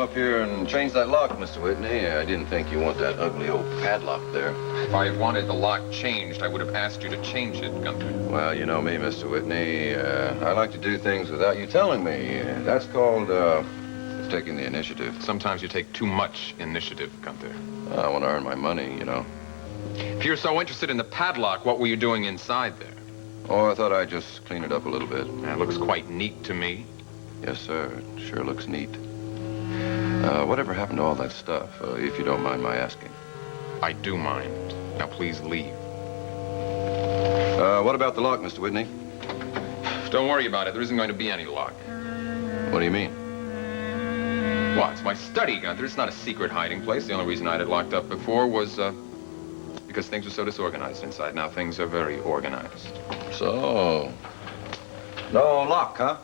come up here and change that lock, Mr. Whitney. I didn't think you want that ugly old padlock there. If I wanted the lock changed, I would have asked you to change it, Gunther. Well, you know me, Mr. Whitney. I like to do things without you telling me. That's called, taking the initiative. Sometimes you take too much initiative, Gunther. I want to earn my money, you know. If you're so interested in the padlock, what were you doing inside there? Oh, I thought I'd just clean it up a little bit. It looks quite neat to me. Yes, sir. It sure looks neat. Whatever happened to all that stuff, if you don't mind my asking? I do mind. Now, please leave. What about the lock, Mr. Whitney? Don't worry about it. There isn't going to be any lock. What do you mean? Well, it's my study, Gunther. It's not a secret hiding place. The only reason I had it locked up before was, because things were so disorganized inside. Now things are very organized. So, no lock, huh?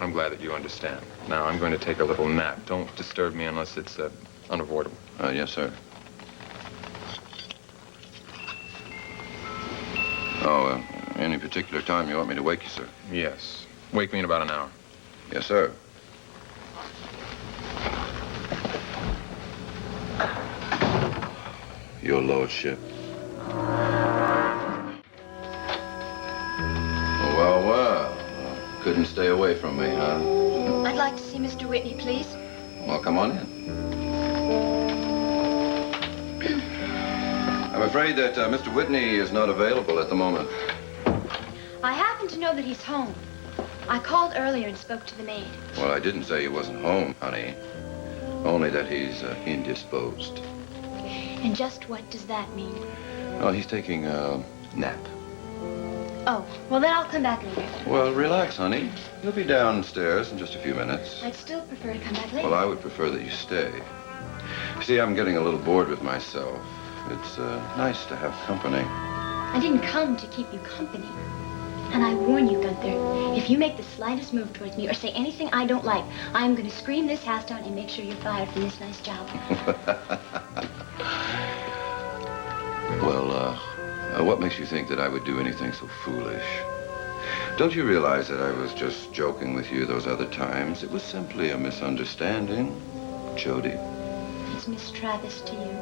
I'm glad that you understand. Now, I'm going to take a little nap. Don't disturb me unless it's unavoidable. Yes, sir. Oh, any particular time you want me to wake you, sir? Yes. Wake me in about an hour. Yes, sir. Your lordship. Well, well. Couldn't stay away from me, huh? I'd like to see Mr. Whitney, please. Well, come on in. I'm afraid that Mr. Whitney is not available at the moment. I happen to know that he's home. I called earlier and spoke to the maid. Well, I didn't say he wasn't home, honey. Only that he's indisposed. And just what does that mean? Oh, he's taking a nap. Oh, well, then I'll come back later. Well, relax, honey. He'll be downstairs in just a few minutes. I'd still prefer to come back later. Well, I would prefer that you stay. You see, I'm getting a little bored with myself. It's nice to have company. I didn't come to keep you company. And I warn you, Gunther, if you make the slightest move towards me or say anything I don't like, I'm going to scream this house down and make sure you're fired from this nice job. Well, what makes you think that I would do anything so foolish? Don't you realize that I was just joking with you those other times? It was simply a misunderstanding, Jody. Is Miss Travis to you?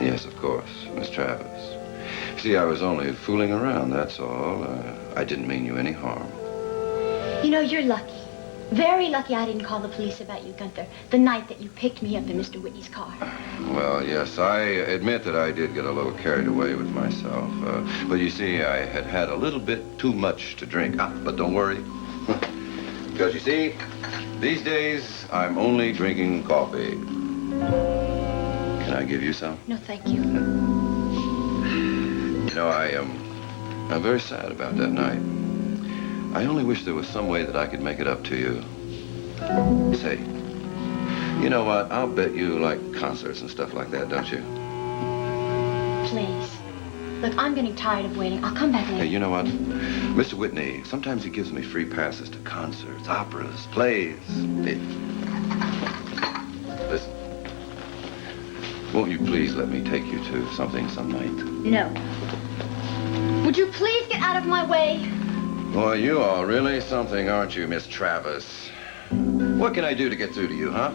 Yes, of course, Miss Travis. See, I was only fooling around, that's all. I didn't mean you any harm. You know, you're lucky. Very lucky I didn't call the police about you, Gunther, the night that you picked me up in Mr. Whitney's car. Well, yes, I admit that I did get a little carried away with myself. But you see, I had had a little bit too much to drink. But don't worry. Because you see, these days, I'm only drinking coffee. Can I give you some? No, thank you. You know, I'm very sad about that night. I only wish there was some way that I could make it up to you. Say, you know what? I'll bet you like concerts and stuff like that, don't you? Please. Look, I'm getting tired of waiting. I'll come back later. Hey, you know what? Mr. Whitney, sometimes he gives me free passes to concerts, operas, plays. Hey, listen. Won't you please let me take you to something some night? No. Would you please get out of my way? Boy, you are really something, aren't you, Miss Travis? What can I do to get through to you, huh?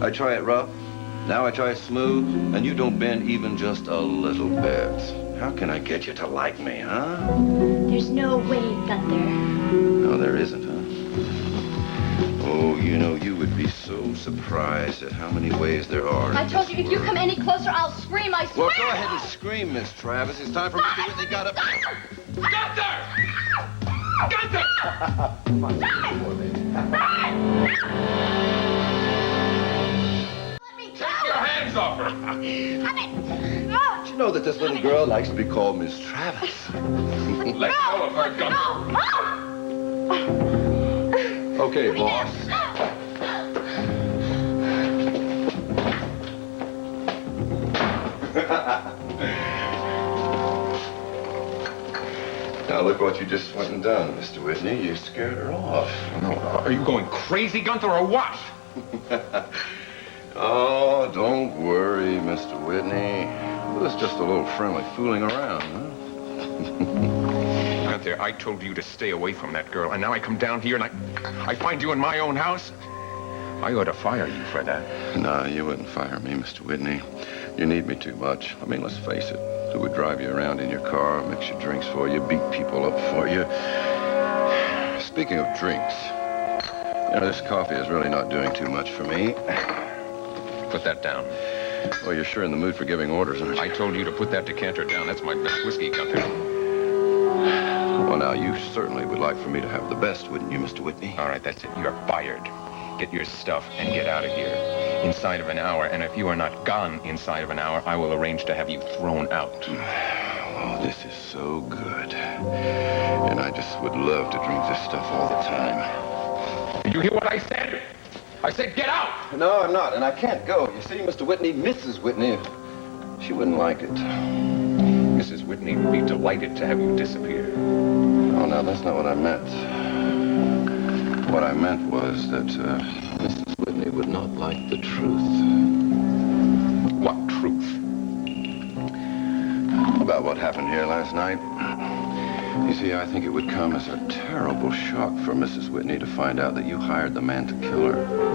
I try it rough, now I try it smooth, and you don't bend even just a little bit. How can I get you to like me, huh? There's no way, Gunther. No, there isn't, huh? Oh, you know, you would be so surprised at how many ways there are. I told you, if you come any closer, I'll scream, I swear. Well, go ahead and scream, Miss Travis. It's time for Mr. Whitney got up. Gunther! Gunther! Let me go! Take your hands off her! Let me... Did you know that this little girl likes to be called Miss Travis? Let go of her, Gunther. Okay, boss. Now, look what you just went and done, Mr. Whitney. You scared her off. No, are you going crazy, Gunther, or what? Oh, don't worry, Mr. Whitney. It was just a little friendly fooling around, huh? Gunther, I told you to stay away from that girl, and now I come down here and I find you in my own house. I ought to fire you for that. No, you wouldn't fire me, Mr. Whitney. You need me too much. I mean, let's face it. Who would drive you around in your car, mix your drinks for you, beat people up for you? Speaking of drinks, you know, this coffee is really not doing too much for me. Put that down. Well, you're sure in the mood for giving orders, aren't you? I told you to put that decanter down. That's my best whiskey, Gunther. Well, now, you certainly would like for me to have the best, wouldn't you, Mr. Whitney? All right, that's it. You're fired. Get your stuff and get out of here inside of an hour. And if you are not gone inside of an hour, I will arrange to have you thrown out. Oh, this is so good. And I just would love to drink this stuff all the time. Did you hear what I said? I said get out! No, I'm not, and I can't go. You see, Mr. Whitney, Mrs. Whitney, she wouldn't like it. Mrs. Whitney would be delighted to have you disappear. Oh, no, that's not what I meant. What I meant was that Mrs. Whitney would not like the truth. What truth? About what happened here last night. You see, I think it would come as a terrible shock for Mrs. Whitney to find out that you hired the man to kill her.